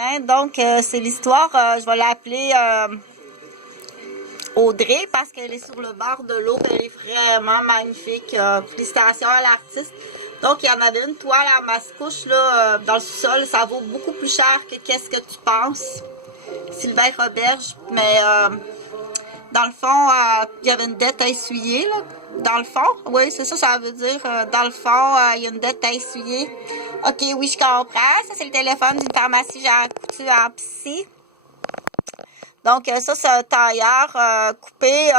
matin. Donc, c'est l'histoire, je vais l'appeler Audrey parce qu'elle est sur le bord de l'eau. Elle est vraiment magnifique. Félicitations à l'artiste. Donc, il y en avait une toile à Mascouche là, dans le sous-sol. Ça vaut beaucoup plus cher que qu'est-ce que tu penses. Sylvain Roberge. Mais dans le fond, il y avait une dette à essuyer. Là. Dans le fond, oui, c'est ça, ça veut dire. Dans le fond, il y a une dette à essuyer. OK, oui, je comprends. Ça, c'est le téléphone d'une pharmacie Jean Coutu en psy. Donc, ça, c'est un tailleur coupé.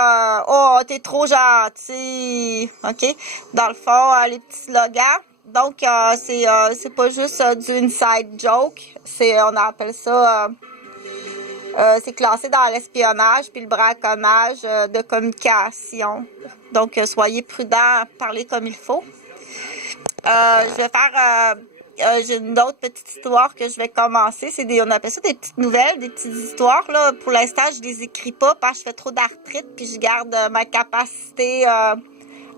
Oh, t'es trop gentil. OK? Dans le fond, les petits slogans. Donc, c'est pas juste du inside joke. On appelle ça... c'est classé dans l'espionnage puis le braconnage de communication. Donc, soyez prudents, parlez comme il faut. Je vais faire... j'ai une autre petite histoire que je vais commencer. On appelle ça des petites nouvelles, des petites histoires. Là. Pour l'instant, je les écris pas parce que je fais trop d'arthrite puis je garde ma capacité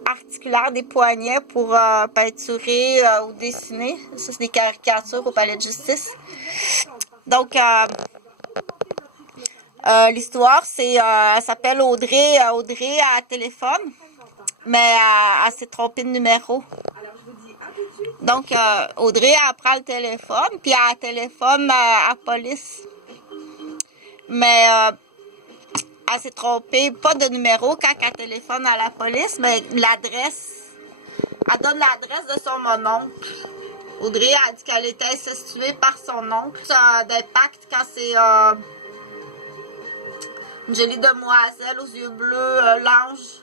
articulaire des poignets pour peinturer ou dessiner. Ça, c'est des caricatures au palais de justice. Donc, l'histoire, elle s'appelle Audrey. Audrey a un téléphone, mais elle s'est trompée de numéro. Donc, Audrey, elle prend le téléphone, puis elle téléphone à la police. Mais elle s'est trompée, pas de numéro quand elle téléphone à la police, mais l'adresse. Elle donne l'adresse de son mononcle. Audrey a dit qu'elle était incestuée par son oncle. D'impact quand c'est une jolie demoiselle aux yeux bleus, l'ange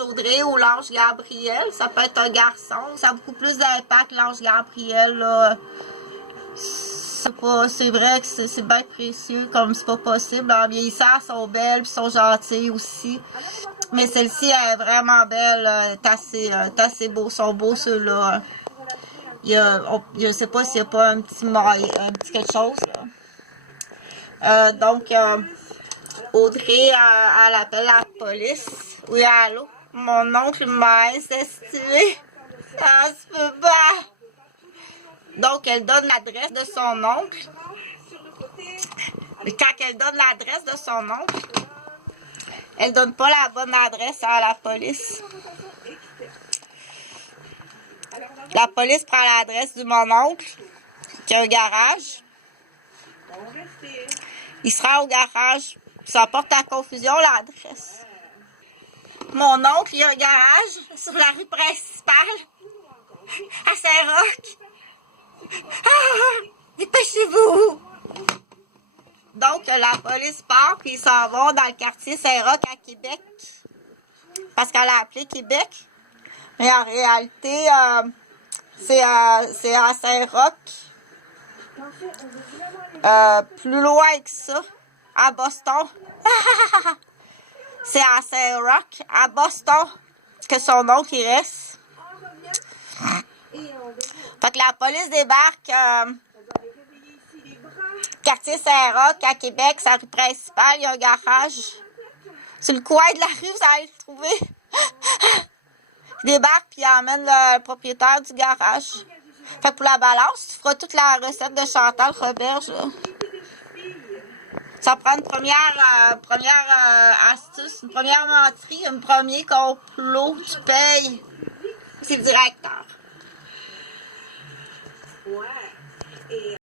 Audrey ou l'ange Gabriel. Ça peut être un garçon. Ça a beaucoup plus d'impact, l'ange Gabriel. Là. C'est vrai que c'est bien précieux, comme c'est pas possible. En vieillissant, elles sont belles, puis sont gentilles aussi. Mais celle-ci, elle est vraiment belle. Elle est assez beau. Sont beaux, ceux-là. Je sais pas s'il n'y a pas un petit quelque chose. Là. Donc, Audrey, elle appelle la police. Oui, allô? Mon oncle m'a incestué. Ça se peut pas. Donc, elle donne l'adresse de son oncle. Mais quand elle donne l'adresse de son oncle, elle donne pas la bonne adresse à la police. La police prend l'adresse de mon oncle, qui a un garage. Il sera au garage. Ça porte à confusion, l'adresse. Mon oncle, il a un garage sur la rue principale, à Saint-Roch. Ah! Dépêchez-vous! Donc, la police part, puis ils s'en vont dans le quartier Saint-Roch à Québec. Parce qu'elle a appelé Québec. Mais en réalité, c'est à Saint-Roch. Plus loin que ça, à Boston. C'est à Saint-Roch, à Boston, que son oncle il reste. Fait que la police débarque quartier Saint-Roch à Québec, sa rue principale, il y a un garage. Sur le coin de la rue, vous allez le trouver. Il débarque puis il emmène le propriétaire du garage. Fait que pour la balance, tu feras toute la recette de Chantal Roberge. Là. Ça prend une première astuce, une première menterie, un premier complot. Tu payes. C'est le directeur. Ouais.